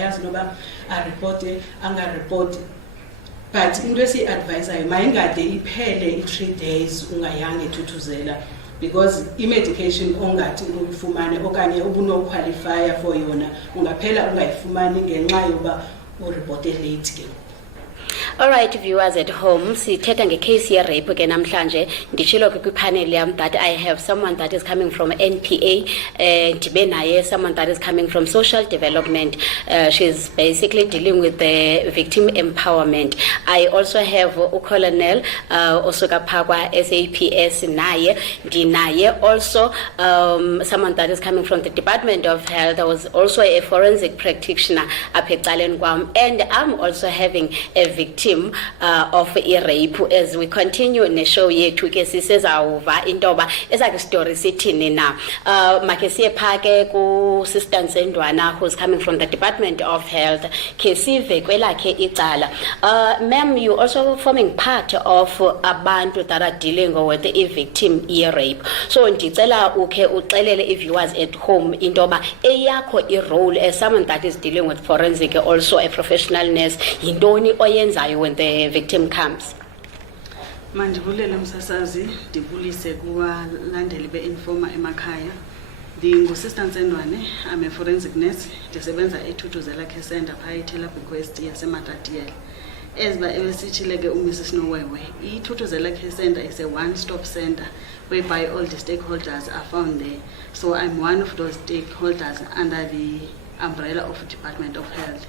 yazi noba areporte angareporti but into esiyi-advisayo mayingade iphele i-3 days ungayange ethuthuzela because i-medication ongathi uyifumane okanye ubunoqualifya for yona ungaphela ungayifumani ngenxa yoba ureporte late ke. All right, viewers at home, sithetha ngecase ye rape ke namhlanje nditshilo ke kwipanel yam that I have someone that is coming from NPA ndibe naye someone that is coming from social development. She's basically dealing with the victim empowerment. I also have uColonel osuka phakwa SAPS naye ndinaye also someone that is coming from the Department of Health. I was also a forensic practitioner apha ecaleni kwam, and I'm also having a victim of a rape. As we continue neshow yethu ke sisezawuva intoba esake story sithini na make siyephake ku sister Nsendwana who's coming from the Department of Health ke sive kwelakhe icala. Ma'am, you also forming part of abantu that are dealing with a victim ye rape, so ndicela ukhe uxelele i-viewers at home intoba eyakho i-role as someone that is dealing with forensic, also a professional nurse, yintoni oyenzayo when the victim comes. Mandibulele msasazi, ndibulise kubalandeli be-Informa emakhaya. Ndingusister Nsendwane, I'm a forensic nurse, ndisebenza eThuthuzela Care Center phaya eThela Bequest yaseMatatiele. As by ebesithile ke uMrs Nowewe, iThuthuzela Care Center is a one-stop center whereby all the stakeholders are found there. So I'm one of those stakeholders under the umbrella of Department of Health.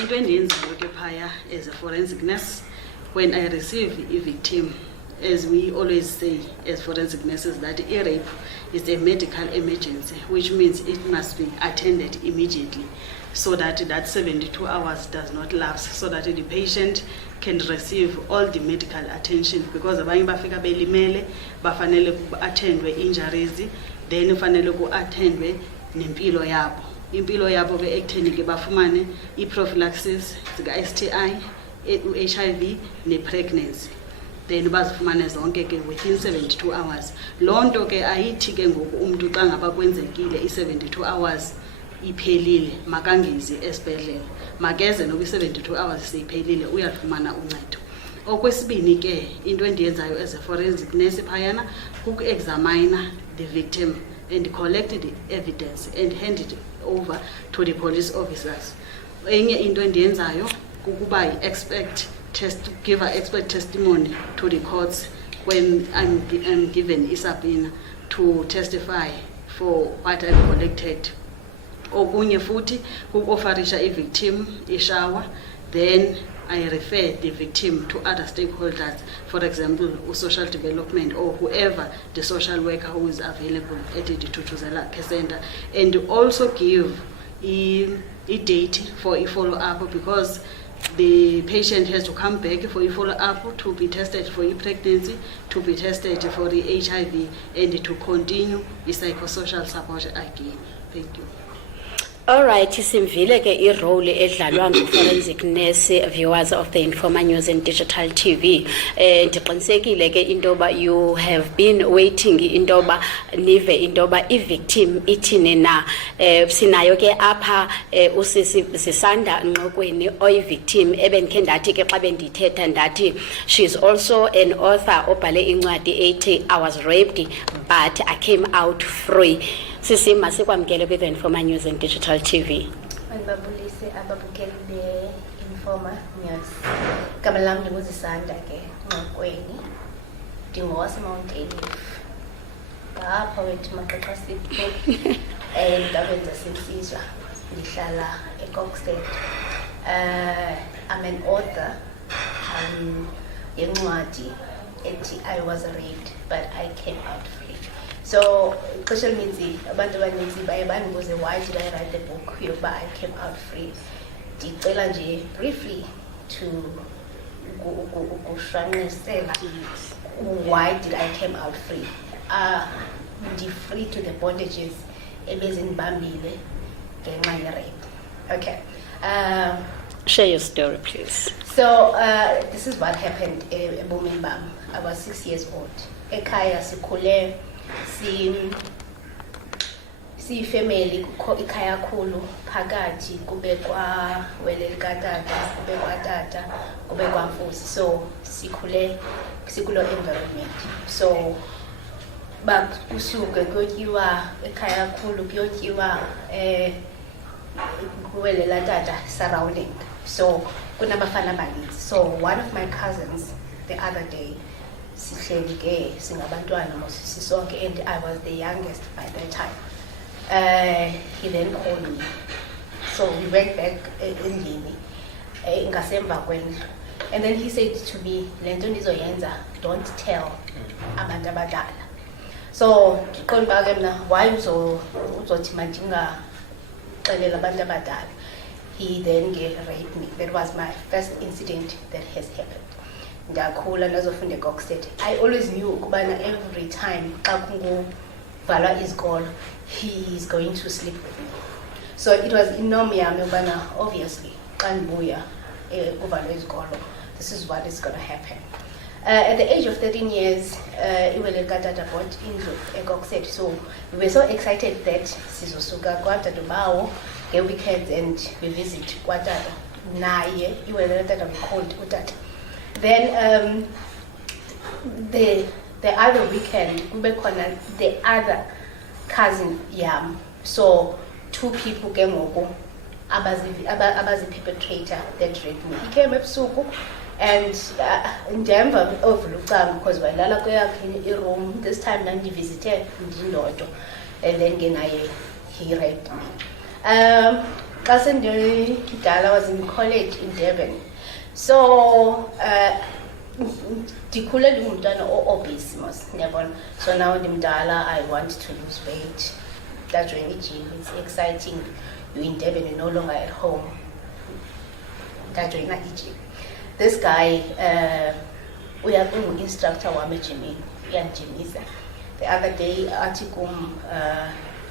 Into endiyenzayo ke phaya as a forensic nurse, when I receive a victim, as we always say as forensic nurses, that a rape is a medical emergency, which means it must be attended immediately, so that 72 hours does not lapse, so that the patient can receive all the medical attention, because abanye bafika belimele bafanele ku-attendwe injuries, then ufanele ku-attendwe nempilo yabo. Impilo yabo ke ekutheni ke bafumane i-prophylaxis zika-STI, HIV ne-pregnancy, then bazifumane zonke ke within 72 hours. Loo nto ke ayithi ke ngoku umntu xa ngaba kwenzekile i-72 hours iphelile makangezi esibhedlele, makeze noba i-72 hours seyiphelile uyafumana uncedo. Okwesibini ke into endiyenzayo as a forensic nurse phayana kuku-examine the victim and collect the evidence and hand it over to the police officers. Enye into endiyenzayo kukuba give an expert testimony to the courts when I'm given subpoena to testify for what I've collected. Okunye futhi kuku-offerisha i-victim ishower, then I refer the victim to other stakeholders, for example, social development or whoever the social worker who is available at the Thuthuzela Care Center, and also give a date for a follow-up, because the patient has to come back for a follow-up to be tested for a pregnancy, to be tested for the HIV, and to continue the psychosocial support again. Thank you. All right, simvile ke i-role edlalwa ngu-forensic nurse, viewers of the Informa News and Digital TV. Ndiqinisekile ke intoba you have been waiting intoba nive intoba i-victim ithini na. Sinayo ke apha usisi sisanda nqokweni oyi-victim ebendikhe ndathi ke xa bendithetha ndathi she's also an author obhale incwadi ethi I was raped but I came out free. Sisi masikwamkele kwi Informa News and Digital TV. Mandibabulise ababukeli be-Informa News. Igama lami ndinguzisanda ke Nqokweni, ndingowase-Mount Elief. Ngapha wethu maxesha siphe endaweni zasensizwa, ndihlala eKokstad. I'm an author yencwadi ethi I was raped but I came out free. So, ixesha elininzi abantu abaninzi baye bandibuze why did I write the book yokuba I came out free. Ndicela nje briefly to ukushwanisela why did I came out free. Ndi-free to the bondages ebezindibambile ngenxa ye-rape. Okay. Share your story, please. So, this is what happened ebomini bam. I was 6 years old. Ekhaya sikhule siyifamily kukho ikhaya khulu phakathi kube kwa wele likatata kube kwatata kube kwamfusi so sikhule sikulo environment so kusuke kuyotyiwa ekhaya khulu kuyotyiwa kuwele latata surrounding so kunabafana abaninzi so one of my cousins the other day sihleli ke singabantwana sisonke and I was the youngest by that time. He then called me. So we went back endlini ngasemva kwendlu and then he said to me lento nizoyenza don't tell abantu abadala. So ndiqonda ke mina why uzothi mandingaxelela abantu abadala. He then raped me. That was my first incident that has happened. Ndakhula ndazofunda eGoxted. I always knew ukubana every time xa kunguvalwa izikolo he is going to sleep with me. So it was inorm yami ukubana obviously xa ndibuya kuvalwa izikolo this is what is going to happen. At the age of 13 years, Iwele Katata bought indlu eGoxted. So we were so excited that sizosuka kwaTata bawo nge weekends and we visit kwaTata. Naye Iwele Katata we called uTata. Then the other weekend, kube khona the other cousin yam. So two people came over, abazi perpetrator that raped me. He came ebusuku and ndemva overlookam because walala kweyakhe room. This time nandivisited ndindodwa and then he raped me. Xa sendidala I was in college in Durban. So ndikhule ndingumntwana obese mos ndiyabona so now ndimdala I want to lose weight ndajoyina igym it's exciting you're in Durban you're no longer at home ndajoyina igym this guy ungu-instructor wami ejimini uyandijimisa the other day athi kum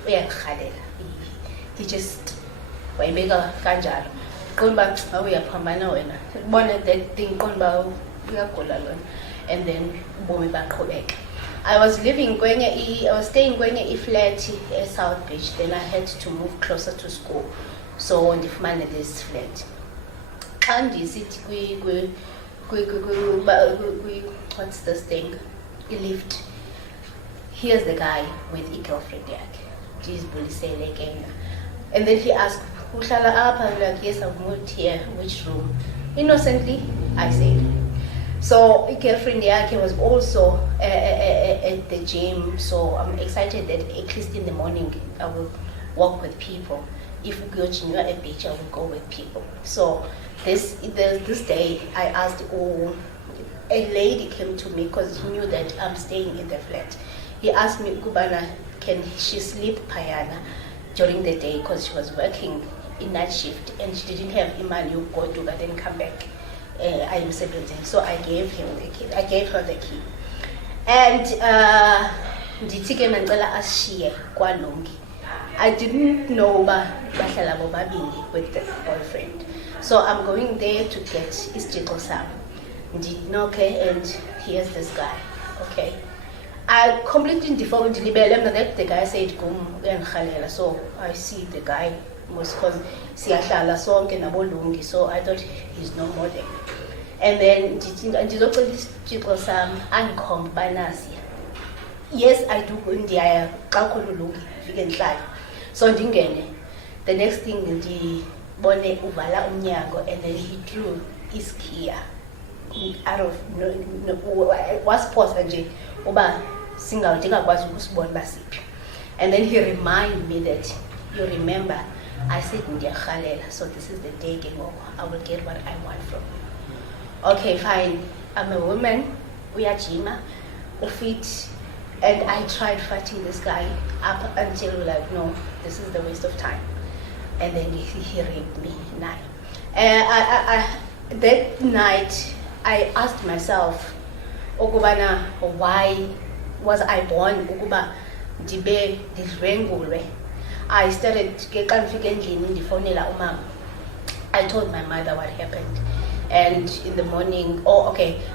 uyandirhalela he just wayibeka kanjalo qonba uyaphambana wena ubone that thing qonba uyagula lona and then ubomi baqhubeka. I was staying kwenye flat South Beach then I had to move closer to school so ndifumane this flat xa ndisithi what's this thing lift here's the guy with i-girlfriend yakhe ndizibulisele ke mna and then he asked uhlala apha like yes I've moved here which room innocently I said so girlfriend yakhe was also at the gym so I'm excited that at least in the morning I will walk with people if we go to a beach I will go with people so this day I asked a lady came to me because he knew that I'm staying in the flat he asked me kubana can she sleep payana during the day because she was working in night shift and she didn't have imali yokugoduka then come back ayimsebenzini so I gave her the key and ndithi ke mandicela ashiye kwaLungi I didn't know uba bahlala bobabili with the boyfriend so I'm going there to get isitshixo sam ndinoke and here's this guy okay I completely ndilibele mna that the guy said kum uyandirhalela so I see the guy was because siyahlala sonke naboLungi so I thought he's no more there and then ndizocela isitshixo sam andikhombe banasi yes I do ndiyaya xa khona uLungi ndifike ndihlale so ndingene the next thing ndibone uvala umnyango and then he drew iskiya out of wasiphosa nje uba ndingakwazi ukusibona basiphi and then he reminded me that you remember I said ndiyarhalela so this is the day ke ngoku I will get what I want from you okay fine I'm a woman uyajima ufit and I tried fighting this guy up until like no this is the waste of time and then he raped me that night I asked myself ukubana why was I born ukuba ndibe ndidlwengulwe I started ke xa ndifike endlini ndifonela umama I told my mother what happened and in the morning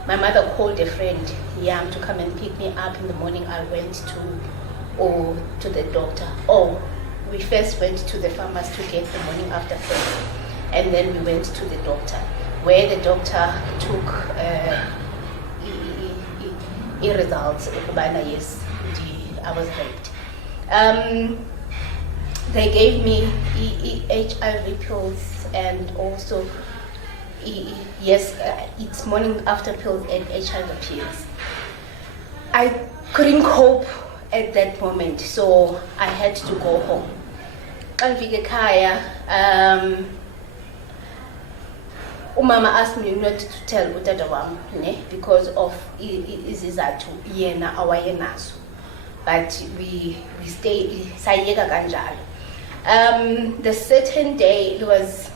my mother called a friend Yam to come and pick me up in the morning I went to the doctor we first went to the pharmacy to get the morning after pill, and then we went to the doctor, where the doctor took results. Yes, I was raped. They gave me HIV pills and also it's morning after pills and HIV pills. I couldn't cope at that moment, so I had to go home. Umama asked me not to tell utata wam, because of izizathu yena awayenazo. But we stayed sayeka kanjalo. The certain day, it was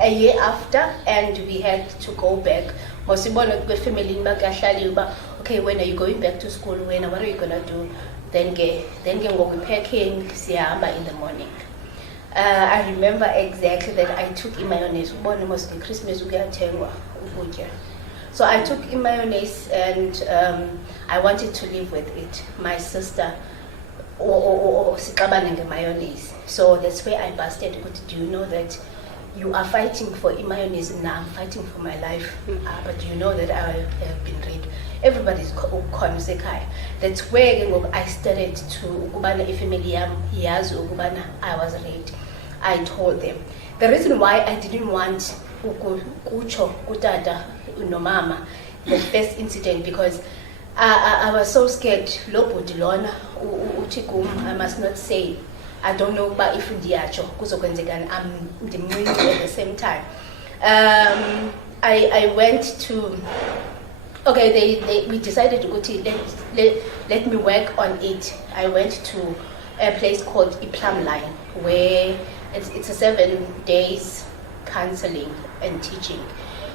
a year after, and we had to go back. Mosibona kwe family bakahlali uba, okay, when are you going back to school? What are you gonna do? Then get packing siyahamba in the morning. I remember exactly that I took mayonnaise. Ubona mostly Christmas uyathengwa ukutya. So I took mayonnaise and I wanted to live with it. My sister siqabane ngemayonnaise. So that's where I busted. But do you know that you are fighting for mayonnaise? Now I'm fighting for my life. But you know that I have been raped. Everybody's konsekai. That's where I started to ukubana ifamily yam yazi ukubana I was raped. I told them. The reason why I didn't want kucho kutata nomama the first incident, because I was so scared. Lobudilona utikum, I must not say. I don't know but if ndiyacho kuzokwenzekani. I'm demanding at the same time. I went to, okay, we decided to go to let me work on it. I went to a place called Iplum Line, where it's a 7 days counseling and teaching.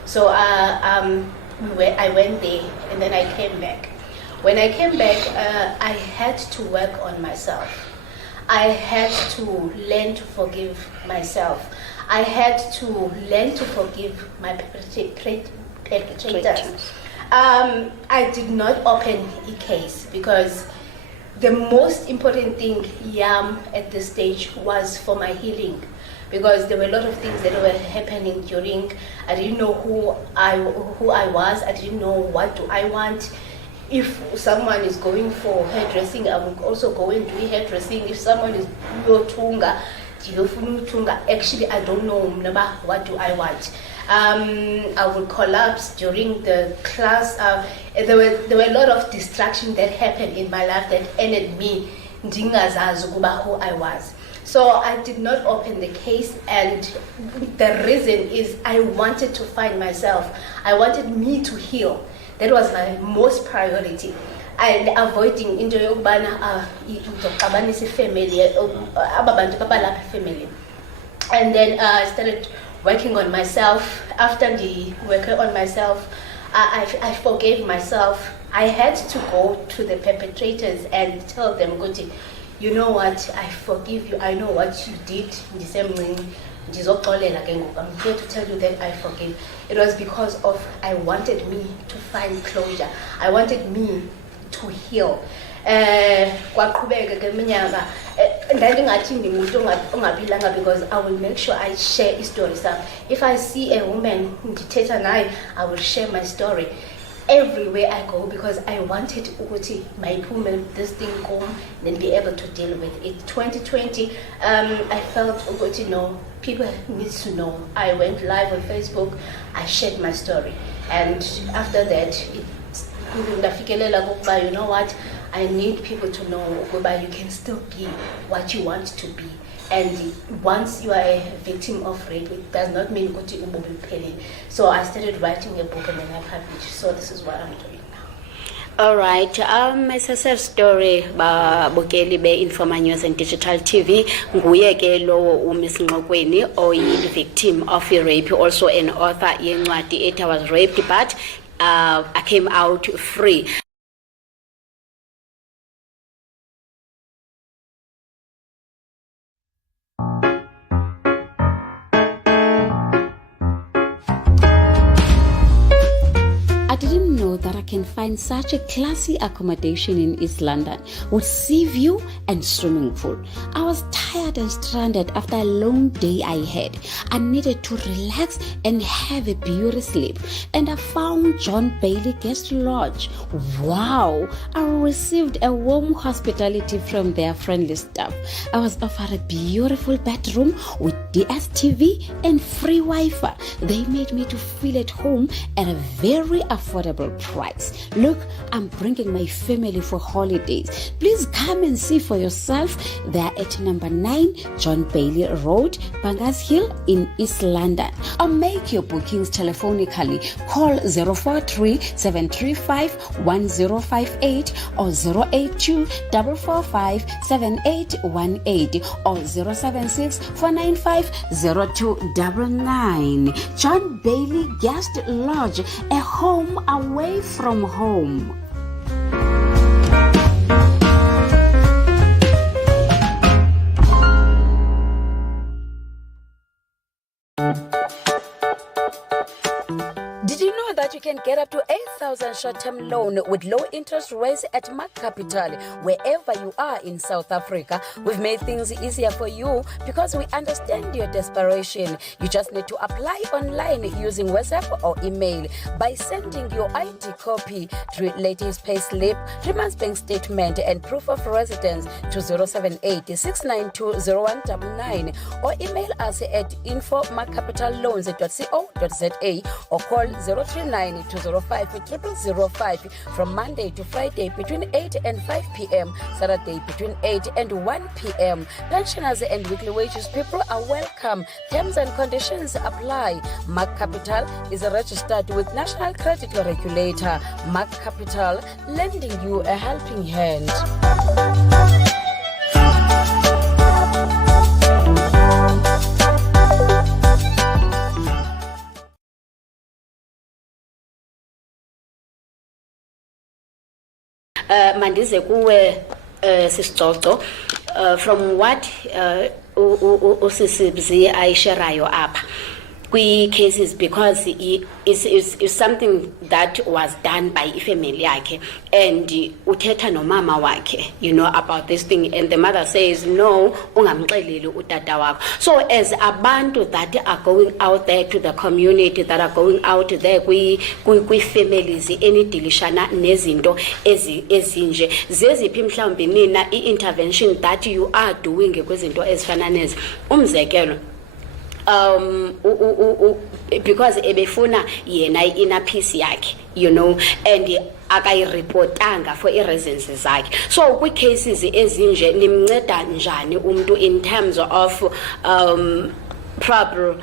So I went there and then I came back. When I came back, I had to work on myself. I had to learn to forgive myself. I had to learn to forgive my perpetrators. I did not open a case because the most important thing at this stage was for my healing, because there were a lot of things that were happening during. I didn't know who I was. I didn't know what do I want. If someone is going for hairdressing, I will also go and do hairdressing. If someone is tunga, actually I don't know what do I want. I would collapse during the class. There were a lot of distractions that happened in my life that ended me ndingazazi ukuba who I was. So I did not open the case, and the reason is I wanted to find myself. I wanted me to heal. That was my most priority. And avoiding into yokubana uzoxabanisa family ababantu babalapha family. And then I started working on myself. After the work on myself, I forgave myself. I had to go to the perpetrators and tell them, you know what, I forgive you. I know what you did. I'm here to tell you that I forgive. It was because of I wanted me to find closure. I wanted me to heal. Because I will make sure I share stories. If I see a woman, I will share my story everywhere I go, because I wanted my woman this thing go and then be able to deal with it. 2020, I felt people need to know. I went live on Facebook. I shared my story, and after that, you know what? I need people to know that you can still be what you want to be. And once you are a victim of rape, it does not mean that you will be paying. So I started writing a book and then I published. So this is what I'm doing now. All right. SSF story ba bukeli be Informa News and Digital TV. Nguye ke lo uMiss Nqokweni oyi victim of rape, also an author yencwadi ethi I was raped but I came out free. I didn't know that I can find such a classy accommodation in East London with sea view and swimming pool. I was tired and stranded after a long day I had. I needed to relax and have a beauty sleep, and I found John Bailey Guest Lodge. Wow! I received a warm hospitality from their friendly staff. I was offered a beautiful bedroom with DSTV and free Wi-Fi. They made me to feel at home at a very affordable price. Look, I'm bringing my family for holidays. Please come and see for yourself. They are at number 9 John Bailey Road, Bangas Hill in East London. Or make your bookings telephonically. Call 043-735-1058 or 082-445-7818 or 076-495-0299. John Bailey Guest Lodge, a home away from home. Did you know that you can get up to 8,000 short-term loan with low interest rates at Mark Capital wherever you are in South Africa? We've made things easier for you because we understand your desperation. You just need to apply online using WhatsApp or email by sending your ID copy, latest pay slip, 3 months bank statement and proof of residence to 078-692-0199 or email us at info@markcapitalloans.co.za or call 039-205-0005 from Monday to Friday between 8 and 5 p.m., Saturday between 8 and 1 p.m. Pensioners and weekly wages people are welcome. Terms and conditions apply. Mark Capital is registered with National Credit Regulator. Mark Capital, lending you a helping hand. Mandize kuwe sisicoco from what usisibzi ayisherayo apha cases, because it's something that was done by ifamily yakhe and uthetha nomama wakhe, about this thing, and the mother says no, ungamxeleli utata wakho. So as abantu that are going out there to the community, that are going out there kwi families enidilishana nezinto ezinje, zeziphi mhlawumbi nina intervention that you are doing kwezinto ezifana nezi? Umzekelo, because ebefuna yena ina peace yakhe, and akayirepotanga for reasons zakhe. So kwi cases ezinje nimnceda njani umuntu in terms of probably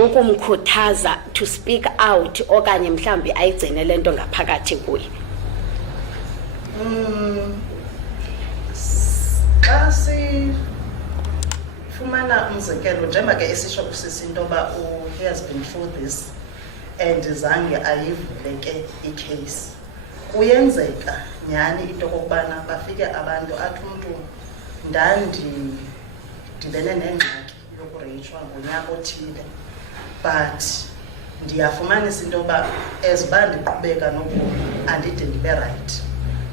ukumkhuthaza to speak out okanye mhlambi ayigcine lento ngaphakathi kuye? Fumana umzekelo njengoba ke esisho kusisi into ba he has been through this and zange ayivule ke icase. Kuyenzeka nyani into kokubana bafike abantu athi umuntu ndibene nengxaki yokureyishwa ngonyaka othile, but ndiyafumanisa into ba eziba ndiqhubeka nobomi andide ndibe right,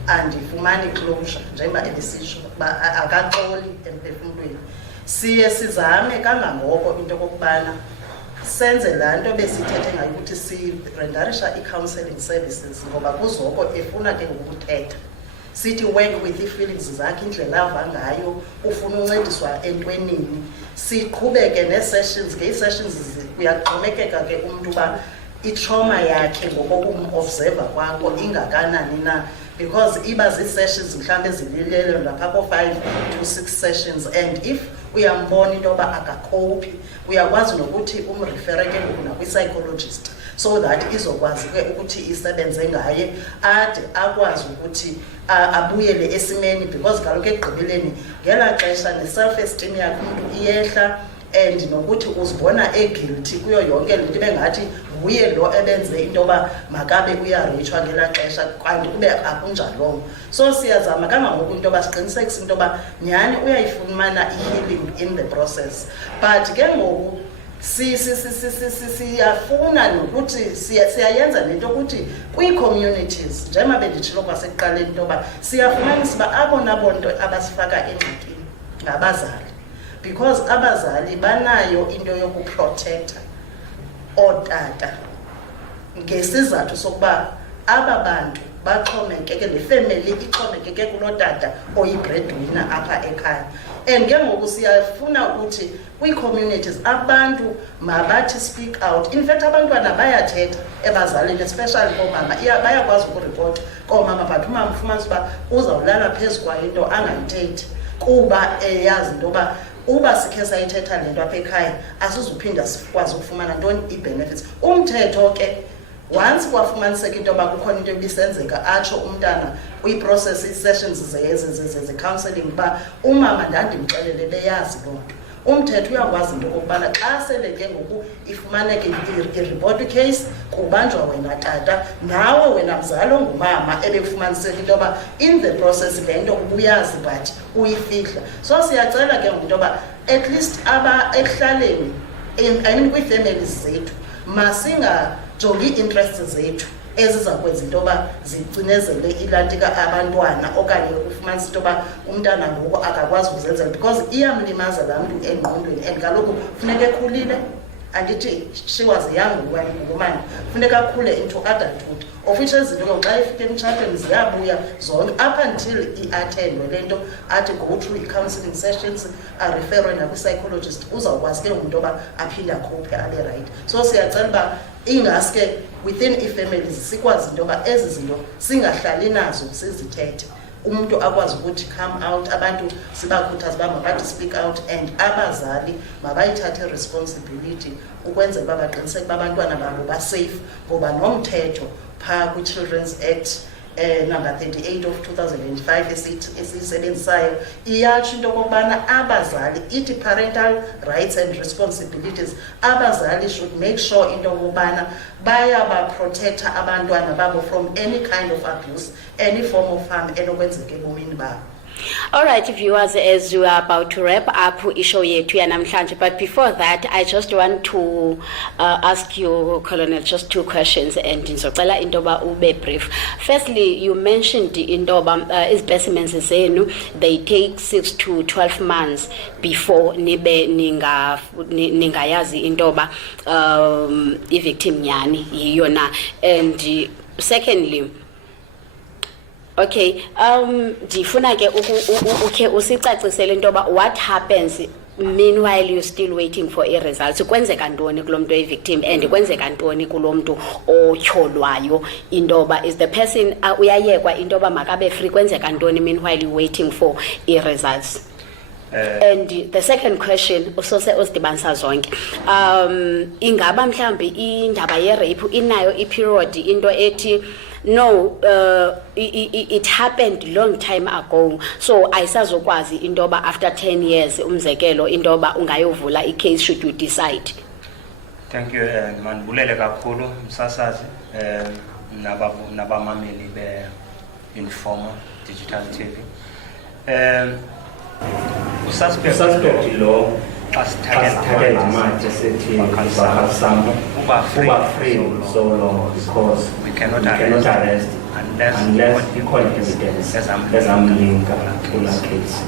andifumani closure njengoba ebesisho akaxoli emphefumlweni. Siye sizame kangangoko into kokubana senze laa nto besithethe ngayo ukuthi sirendarisha i-counselling services, ngoba kuzoko efuna ke ngokuthetha. Sithi work with ii-feelings zakhe, indlela ava ngayo, ufuna uncediswa entwenini. Siqhubeke nee-sessions, ngee-sessions kuyaxhomekeka ke umntu uba i-trauma yakhe ngokokumobserva kwakho ingakanani na, because iba zii-sessions mhlawumbi ezililelo lapha ko-5 to 6 sessions, and if uyambona into yoba akakhophi uyakwazi nokuthi umrefere ke ngoku nakwi-psychologist so that izokwazi ke ukuthi isebenze ngaye ade akwazi ukuthi abuyele esimeni, because kaloku ekugqibeleni ngelaa xesha ne-self-esteem yakhe umntu iyehla and nokuthi uzibona guilty kuyo yonke le nto bengathi nguye lo ebenze into yoba makabe uyareyishwa ngelaa xesha kanti kube akunjalongo. So siyazama kangangoko into yoba siqinisekise into yoba nyhani uyayifumana i-healing in the process, but ke ngoku siyafuna nokuthi siyayenza lento ukuthi kwii-communities njengoba benditshilo kwasekuqaleni into yoba siyafumanisa uba abo nabo nto abasifaka engxakini ngabazali, because abazali banayo into yokuprotektha ootata ngesizathu sokuba aba bantu baxhomekeke, le family ixhomekeke kuloo tata oyi-breadwinner apha ekhaya. And ke ngoku siyafuna ukuthi kwii-communities abantu mabathi speak out. In fact abantwana bayathetha ebazalini, especially koomama, bayakwazi ukuripota koomama, but umama ufumanisa uba uzawulala phezu kwayo into angayithethi kuba eyazi into yoba uba sikhe sayithetha le nto apha ekhaya asizuphinda sikwazi ukufumana ntoni ii-benefits. Umthetho ke once kwafumaniseka into yoba kukhona into ebisenzeka atsho umntana kwi-process ii-sessions ze-counselling uba umama ndandimxelele beyazi loo nto. Umthetho uyakwazi into okokubana xa sele ke ngoku ifumaneke iripoti case kubanjwa wena tata, nawe wena mzali ongumama ebekufumaniseka into yoba in the process le nto ubuyazi but uyifihla. So siyacela ke ngoku into yoba at least ekuhlaleni, I mean kwii-families zethu, masingajongi ii-interests zethu eziza kwenza into yoba zicinezele ilantika abantwana okanye ukufumanisa into yoba umntana ngoku akakwazi ukuzenzela, because iyamlimaza laa mntu engqondweni. And kaloku funeka ekhulile, andithi she was young woman, funeka akhule into adulthood, of which ezinto ke xa ifike emtshatweni ziyabuya zonke up until i-attendwe le nto athi go through i-counselling sessions, areferwe nakwi-psychologist, uzawukwazi ke ngumntu yoba aphinde akhuphe abe right. So siyacela uba ingaske within i-families sikwazi into yoba ezi zinto singahlali nazo sizithethe, umuntu akwazi ukuthi come out, abantu sibakhuthaza uba mabathi speak out, and abazali mabayithathe responsibility ukwenzela uba baqiniseke uba abantwana babo basafe, ngoba nomthetho phaa kwi-Children's Act number 38 of 2005 esiyisebenzisayo iyatsho into okokubana abazali, ithi parental rights and responsibilities, abazali should make sure into okokubana bayabaprotektha abantwana babo from any kind of abuse, any form of harm enokwenzeka ebomini babo. All right, viewers, as we are about to wrap up isho yethu yanamhlanje, but before that, I just want to ask you, Colonel, just two questions, and ngizocela into yoba ube brief. Firstly, you mentioned into yoba izibhecimens zenu, they take 6 to 12 months before nibe ningayazi into yoba i-victim nyani yiyo na. And secondly, okay, ndifuna ke ukhe usicacisele into yoba what happens meanwhile you're still waiting for i-results. Kwenzeka ntoni kulo mntu oyi-victim and kwenzeka ntoni kulo mntu otyholwayo into yoba is the person uyayekwa into yoba makabe free, kwenzeka ntoni meanwhile you're waiting for i-results? And the second question usose usidibanisa zonke, ingaba mhlambi indaba ye-rape inayo i-period into ethi no, it happened long time ago, so ayisazokwazi into yoba after 10 years umzekelo into yoba ungayovula i-case should you decide? Thank you. Mandibulele kakhulu msasazi nabamameli be-Informa Digital TV. Ususpect lo asithathe ngamanje sithi bakhasambu uba free so long, because we cannot arrest unless equal evidence ezamlinka kula case.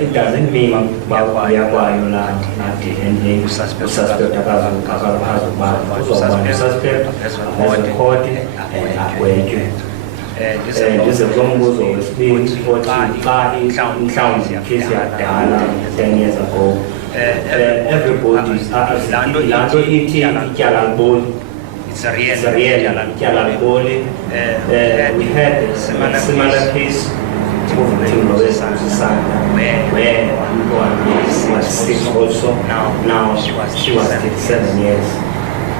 It doesn't mean bayakwayo la DNA ususpect akazususpect court and agwetshwe. Ndizombuzo wesibili othi xa mhlawumbi case yadala 10 years ago, everybody lanto ithi ityala liboli, it's a real ityala liboli. We had a similar case where one was 6 also. Now she was 37 years.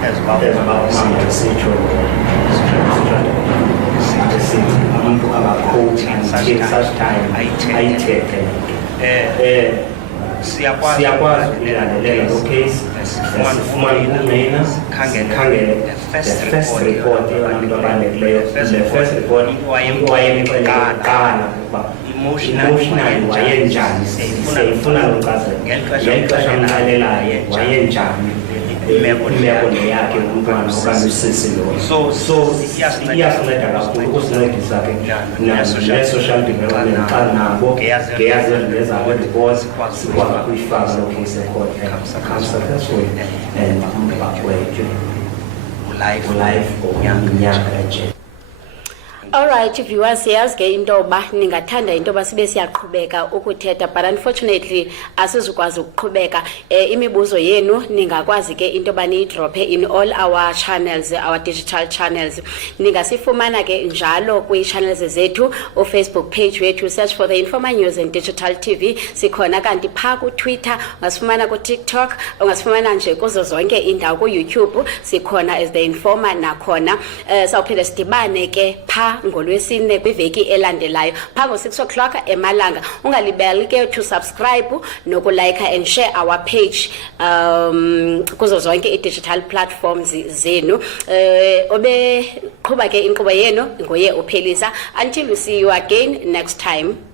There's about abantu abakhulu until such time ayithethe siyakwazi ukulandelela lo case, sifumane kumina sikhangele the first report yabantu abaneleyo. The first report wayemqala ukuba emotionally wayenjani, seyifuna lo nkcazelo ngexesha mxelelayo wayenjani. imeko neyakhe umntwana okanye usisi lo. So iyasinceda kakhulu ukusincedisa ke ne-social development xa nabo ngeyazi ezabo reports sikwazi ukuyifaka lo case record come successful and bakwethu life onyaka nje. Alright, viewers, siyazi ke into yoba ningathanda into yoba sibe siyaqhubeka ukuthetha, but unfortunately asizukwazi ukuqhubeka. Imibuzo yenu ningakwazi ke into yoba niyidrophe in all our channels, our digital channels. Ningasifumana ke njalo kwi-channels zethu, Facebook page wethu, search for the Informa News and Digital TV. Sikhona kanti phaa ku-Twitter, ungasifumana ku-TikTok, ungasifumana nje kuzo zonke indawo ku-YouTube, sikhona as the Informa nakhona. Sawuphinde sidibane ke phaa ngolwesine kwiveki elandelayo phaa ngo-6 o'clock emalanga. Ungalibali ke to subscribe nokulike and share our page kuzo zonke i-digital platforms zenu. Obeqhuba ke inkqubo yenu nguye uPhelisa. Until we see you again next time.